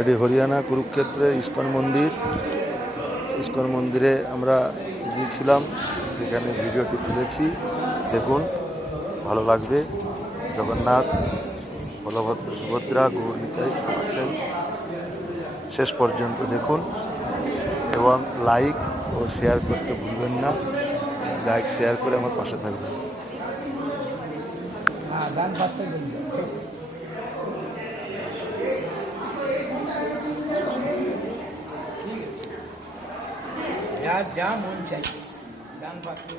এটি হরিয়ানা কুরুক্ষেত্রের ইস্কন মন্দির। ইস্কন মন্দিরে আমরা গিয়েছিলাম, সেখানে ভিডিওটি তুলেছি। দেখুন, ভালো লাগবে। জগন্নাথ, বলভদ্র, সুভদ্রা, গৌর নিতাই আছেন। শেষ পর্যন্ত দেখুন এবং লাইক ও শেয়ার করতে ভুলবেন না। লাইক শেয়ার করে আমার পাশে থাকবেন। যা মন চাই দান পাত্র।